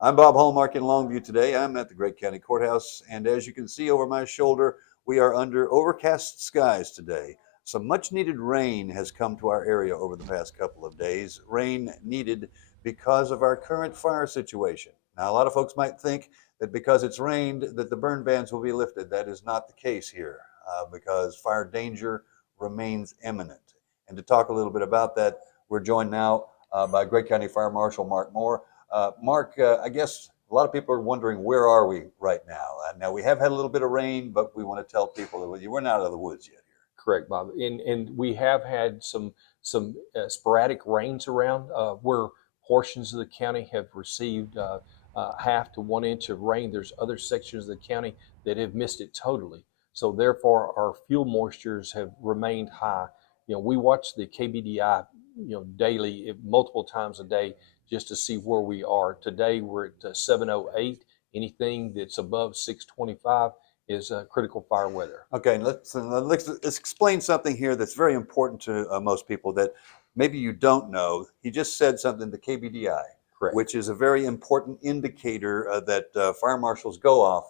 I'm Bob Hallmark in Longview today. I'm at the Great County Courthouse, and as you can see over my shoulder, we are under overcast skies today. Some much needed rain has come to our area over the past couple of days. Rain needed because of our current fire situation. Now, a lot of folks might think that because it's rained that the burn bans will be lifted. That is not the case here because fire danger remains imminent. And to talk a little bit about that, we're joined now by Great County Fire Marshal Mark Moore. Mark, I guess a lot of people are wondering where are we right now? Now we have had a little bit of rain, but we want to tell people that we're not out of the woods yet here. Correct, Bob. And we have had some sporadic rains around where portions of the county have received half to 1 inch of rain. There's other sections of the county that have missed it totally. So therefore, our fuel moistures have remained high. We watch the KBDI, daily, multiple times a day, just to see where we are. Today, we're at 708. Anything that's above 625 is critical fire weather. Okay, let's explain something here that's very important to most people that maybe you don't know. He just said something, the KBDI, Correct. which is a very important indicator that fire marshals go off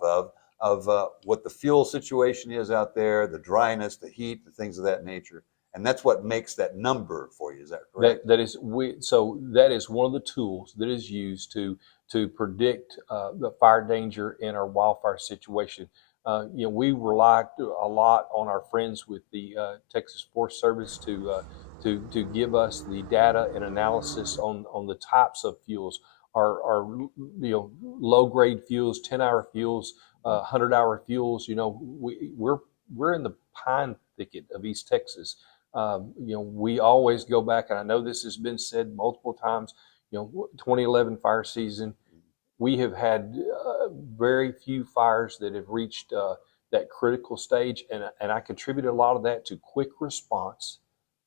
of what the fuel situation is out there, the dryness, the heat, the things of that nature. And that's what makes that number for you. Is that correct? That is one of the tools that is used to predict the fire danger in our wildfire situation. We rely a lot on our friends with the Texas Forest Service to give us the data and analysis on the types of fuels. Our low grade fuels, 10-hour fuels, 100-hour fuels. We're in the pine thicket of East Texas. We always go back, and I know this has been said multiple times. 2011 fire season, we have had very few fires that have reached that critical stage, and I contribute a lot of that to quick response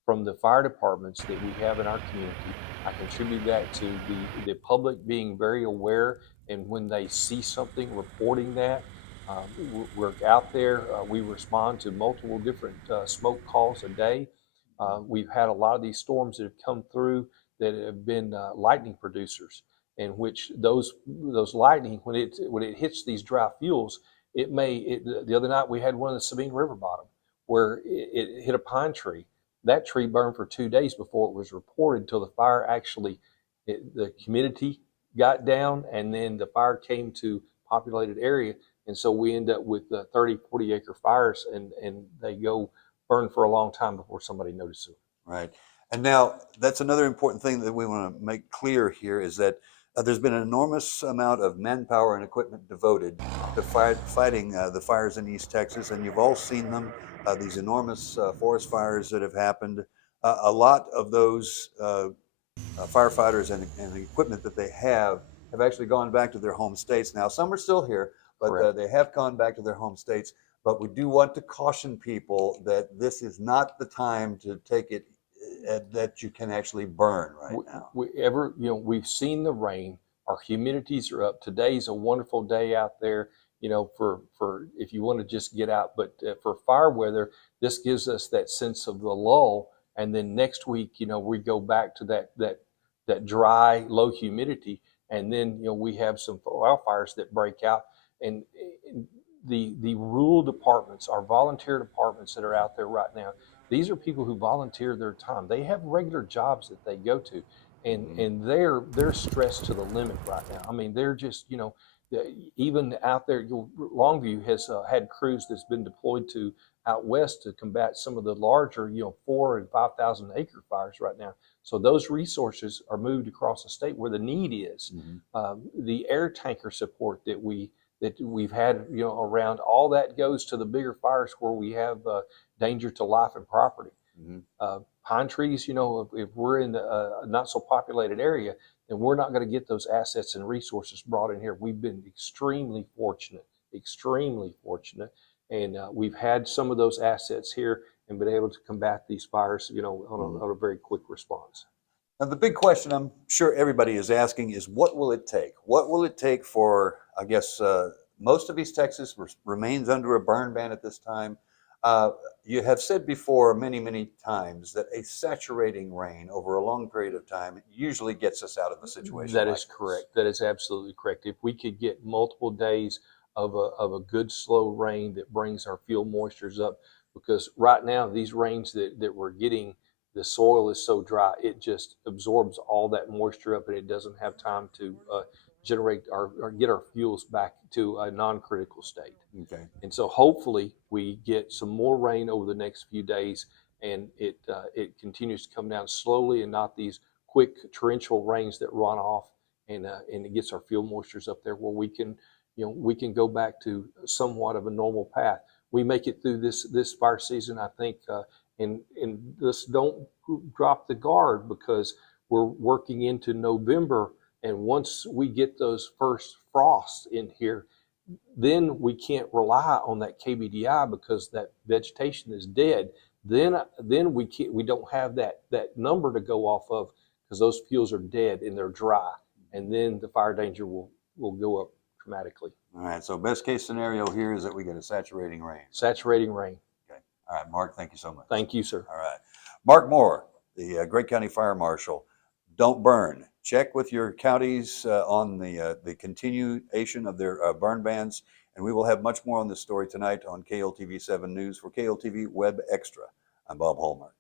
from the fire departments that we have in our community. I contribute that to the public being very aware, and when they see something, reporting that. We're out there. We respond to multiple different smoke calls a day. We've had a lot of these storms that have come through that have been lightning producers, in which those lightning, when it hits these dry fuels, the other night we had one in the Sabine River bottom where it hit a pine tree. That tree burned for 2 days before it was reported, until the fire actually, the humidity got down, and then the fire came to populated area. And so we end up with 30, 40 acre fires, and they go burn for a long time before somebody notices them. Right. And now that's another important thing that we want to make clear here is that there's been an enormous amount of manpower and equipment devoted to fighting the fires in East Texas, and you've all seen them, these enormous forest fires that have happened. A lot of those firefighters and the equipment that they have actually gone back to their home states. Now, some are still here, but they have gone back to their home states. But we do want to caution people that this is not the time to take it that you can actually burn right now. We've seen the rain. Our humidities are up. Today's a wonderful day out there, for if you want to just get out. But for fire weather, this gives us that sense of the lull. And then next week, we go back to that dry, low humidity. And then, we have some wildfires that break out. And the rural departments, our volunteer departments that are out there right now, these are people who volunteer their time. They have regular jobs that they go to, and they're stressed to the limit right now. I mean, they're just even out there. Longview has had crews that's been deployed to out west to combat some of the larger 4,000 and 5,000 acre fires right now. So those resources are moved across the state where the need is. The air tanker support that we've had around, all that goes to the bigger fires where we have danger to life and property. Pine trees, if we're in a not so populated area, then we're not going to get those assets and resources brought in here. We've been extremely fortunate, and we've had some of those assets here and been able to combat these fires, on a very quick response. Now, the big question I'm sure everybody is asking is, what will it take? What will it take for, I guess, most of East Texas remains under a burn ban at this time. you have said before many, many times that a saturating rain over a long period of time usually gets us out of a situation That like is this. correct. That is absolutely correct. If we could get multiple days of a good slow rain that brings our field moistures up, because right now these rains that we're getting, the soil is so dry, it just absorbs all that moisture up and it doesn't have time to generate or get our fuels back to a non-critical state. Okay. And so hopefully we get some more rain over the next few days, and it continues to come down slowly and not these quick torrential rains that run off, and it gets our field moistures up there where we can, we can go back to somewhat of a normal path. We make it through this fire season, I think, and this don't drop the guard, because we're working into November, and once we get those first frosts in here, then we can't rely on that KBDI because that vegetation is dead. Then we don't have that number to go off of, because those fuels are dead and they're dry, and then the fire danger will go up dramatically. All right. So best case scenario here is that we get a saturating rain. Saturating rain. Okay. All right, Mark. Thank you so much. Thank you, sir. All right, Mark Moore, the Great County Fire Marshal. Don't burn. Check with your counties on the continuation of their burn bans, and we will have much more on this story tonight on KLTV 7 News. For KLTV Web Extra, I'm Bob Hallmark.